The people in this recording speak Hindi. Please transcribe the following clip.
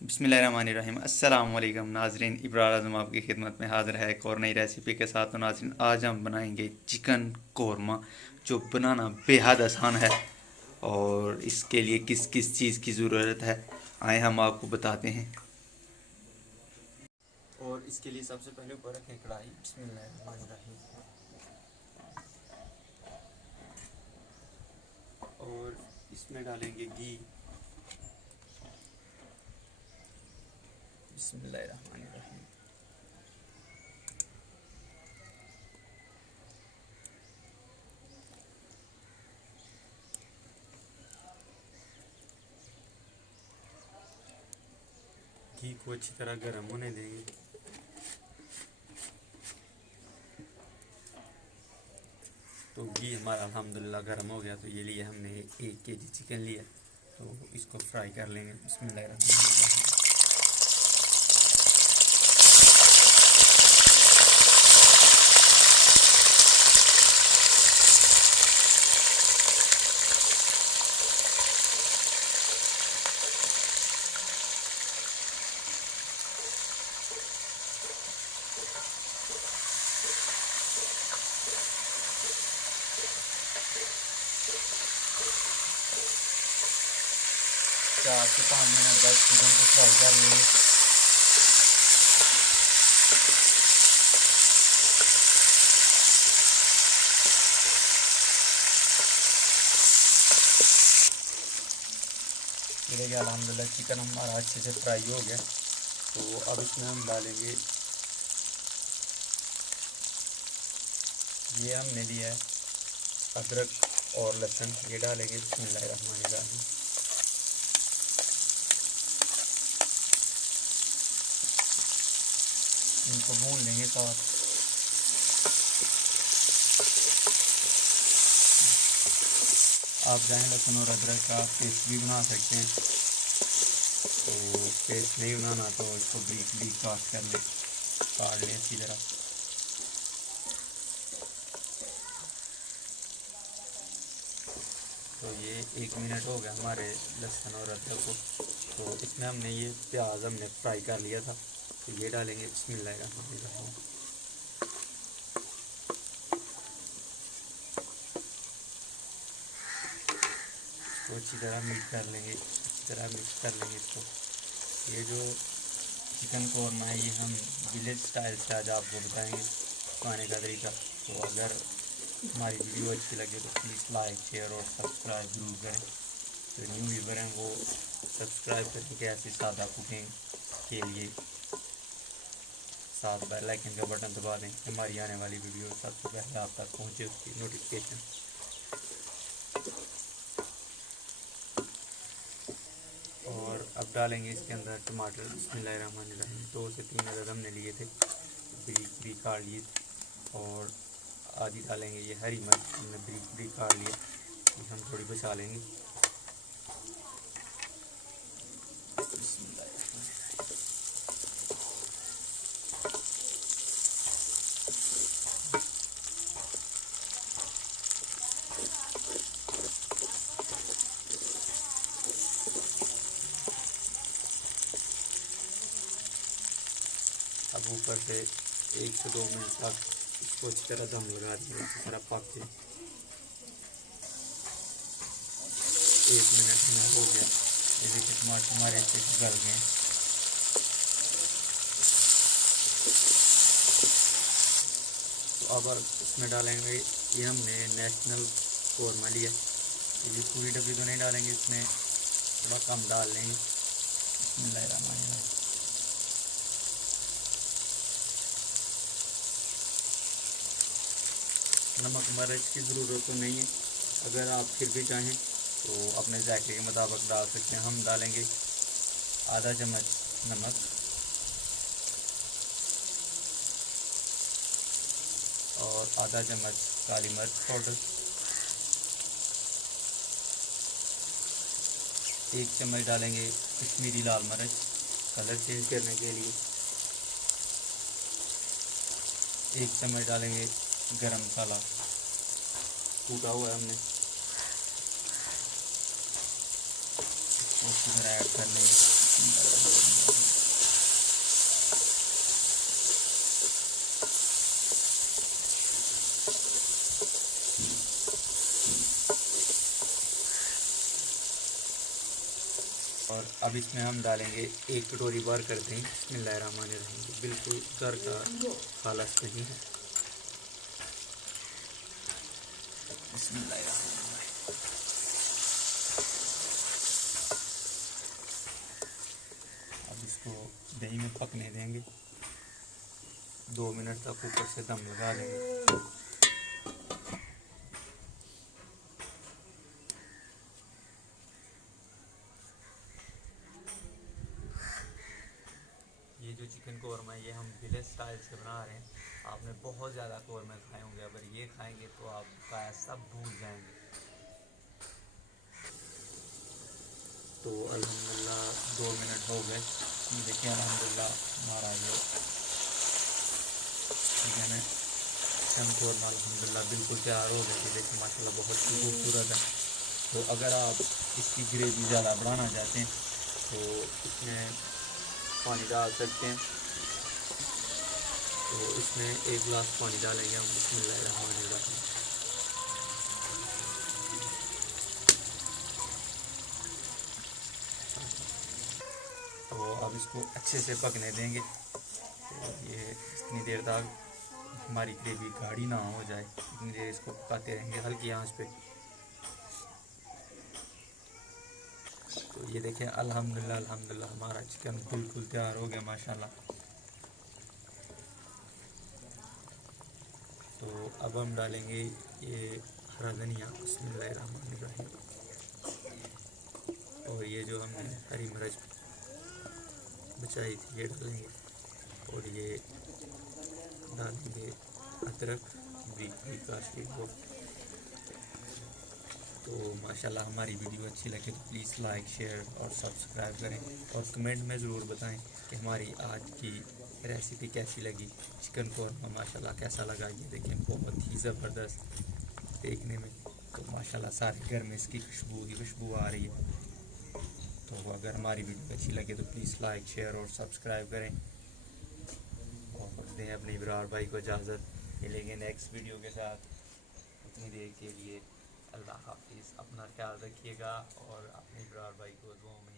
बिस्मिल्लाहिर्रहमानिर्रहीम अस्सलाम वालेकुम नाजरीन। इब्रार आज़म आपकी खिदमत में हाज़िर है एक और नई रेसिपी के साथ। तो नाजरीन, आज हम बनाएंगे चिकन कोरमा, जो बनाना बेहद आसान है। और इसके लिए किस किस चीज़ की ज़रूरत है, आए हम आपको बताते हैं। और इसके लिए सबसे पहले ऊपर रखें कढ़ाई। बिस्मिल्लाहिर्रहमानिर्रहीम। और इसमें डालेंगे घी। बिस्मिल्लाहिर्रहमानिर्रहीम। घी को अच्छी तरह गर्म होने देंगे। तो घी हमारा अल्हम्दुलिल्लाह गर्म हो गया। तो ये लिए हमने 1 केजी चिकन लिया, तो इसको फ्राई कर लेंगे। बिस्मिल्लाहिर्रहमानिर्रहीम। चार से 5 मिनट तक चिकन को फ्राई कर लेंगे। ये देखिए अल्हम्दुलिल्लाह चिकन हमारा अच्छे से फ्राई हो गया। तो अब इसमें हम डालेंगे, ये हमने लिया है अदरक और लहसुन, ये डालेंगे। बिस्मिल्लाहिर्रहमानिर्रहीम। इनको भून लेंगे साथ। आप चाहें लहसुन और अदरक का पेस्ट भी बना सकते हैं। तो पेस्ट नहीं बनाना तो इसको ब्रीक ब्रीक काट कर लें, काट लें अच्छी तरह। तो ये 1 मिनट हो गया हमारे लहसुन और अदरक को। तो इसमें हमने ये प्याज हमने फ्राई कर लिया था, तो ये डालेंगे। बिस्मिल्लाहिर्रहमानिर्रहीम। तो अच्छी तरह मिक्स कर लेंगे, अच्छी तरह मिक्स कर लेंगे इसको। ये जो चिकन कौरमा है, ये हम विलेज स्टाइल से आज आपको बताएंगे खाने का तरीका। तो अगर हमारी वीडियो अच्छी लगे तो प्लीज़ लाइक शेयर और सब्सक्राइब ज़रूर करें। जो न्यू व्यूवर हैं वो सब्सक्राइब करके ऐसी सादा कुकिंग के लिए साथ बेल आइकन का बटन दबा दें। हमारी आने वाली वीडियो सबसे पहले आप तक पहुँचे, उसकी नोटिफिकेशन। और अब डालेंगे इसके अंदर टमाटर। बिस्मिल्लाहिर्रहमानिर्रहीम। 2 से 3 अदद हमने लिए थे, ब्रीक ब्रीक काट लिए। और आधी डालेंगे ये हरी मिर्च, हमने ब्रीक ब्रीक काट लिया, ये हम थोड़ी बचा लेंगे। अब ऊपर से 1 से 2 मिनट तक इसको अच्छी तरह दम लगा देंगे, अच्छी तरह पक के। 1 मिनट में हो गया। ये देखिए टमाटर हमारे अच्छे से गल गए। तो अब इसमें डालेंगे, ये हमने नेशनल कौरमा लिया। ये पूरी डब्बी तो नहीं डालेंगे, इसमें थोड़ा कम डाल लेंगे। बिस्मिल्लाहिर्रहमानिर्रहीम। नमक मिर्च की ज़रूरत तो नहीं है, अगर आप फिर भी चाहें तो अपने जायके के मुताबिक डाल सकते हैं। हम डालेंगे आधा चम्मच नमक और आधा चम्मच काली मिर्च पाउडर, 1 चम्मच डालेंगे कश्मीरी लाल मिर्च कलर चेंज करने के लिए, 1 चम्मच डालेंगे गरम मसाला कूटा हुआ है हमने, उसको फिर ऐड कर लेंगे। अब इसमें हम डालेंगे 1 कटोरी भर कर दें बिस्मिल्लाहिर्रहमानिर्रहीम, बिल्कुल घर का खालस नहीं है। बिस्मिल्लाहिर्रहमानिर्रहीम। अब इसको दही में पकने देंगे, 2 मिनट तक ऊपर से दम लगा देंगे। ये जो चिकन कौरमा है ये हम विलेज स्टाइल से बना रहे हैं। आपने बहुत ज़्यादा कौरमे खाए होंगे, अगर ये खाएंगे तो आपका सब भूल जाएंगे। तो अल्हम्दुलिल्लाह 2 मिनट हो गए, देखिए अल्हम्दुलिल्लाह हमारा जो चिकन है चिकन कौरमा अल्हम्दुलिल्लाह बिल्कुल तैयार हो गया। देखिए माशाल्लाह बहुत ही खूबसूरत है। तो अगर आप इसकी ग्रेवी ज़्यादा बढ़ाना चाहते हैं तो इसमें पानी डाल सकते हैं। तो इसमें 1 गिलास पानी डालेंगे हम। बिस्मिल्लाहिर्रहमानिर्रहीम। तो अब इसको अच्छे से पकने देंगे। तो ये इतनी देर तक हमारी ग्रेवी गाढ़ी ना हो जाए, इतनी देर इसको पकाते रहेंगे हल्की आंच पे। तो ये देखें अल्हम्दुलिल्लाह अल्हम्दुलिल्लाह हमारा चिकन बिल्कुल तैयार हो गया माशाल्लाह। तो अब हम डालेंगे ये हरा धनिया, बिस्मिल्लाहिर्रहमानिर्रहीम। और ये जो हमने हरी मिर्च बचाई थी ये डालेंगे। और ये डालेंगे अदरक बारीक काट के वो। तो माशाल्लाह हमारी वीडियो अच्छी लगे तो प्लीज़ लाइक शेयर और सब्सक्राइब करें, और कमेंट में ज़रूर बताएं कि हमारी आज की रेसिपी कैसी लगी। चिकन कौरमा माशाल्लाह कैसा लगा, ये देखें बहुत ही ज़बरदस्त देखने में। तो माशाल्लाह सारे घर में इसकी खुशबू आ रही है। तो अगर हमारी वीडियो अच्छी लगे तो प्लीज़ लाइक शेयर और सब्सक्राइब करें, और दें अपने इब्रार भाई को इजाज़त। मिलेंगे नेक्स्ट वीडियो के साथ। उतनी देर के लिए अल्लाह हाफिज़। अपना ख्याल रखिएगा और अपने इब्रार भाई को दुआओं में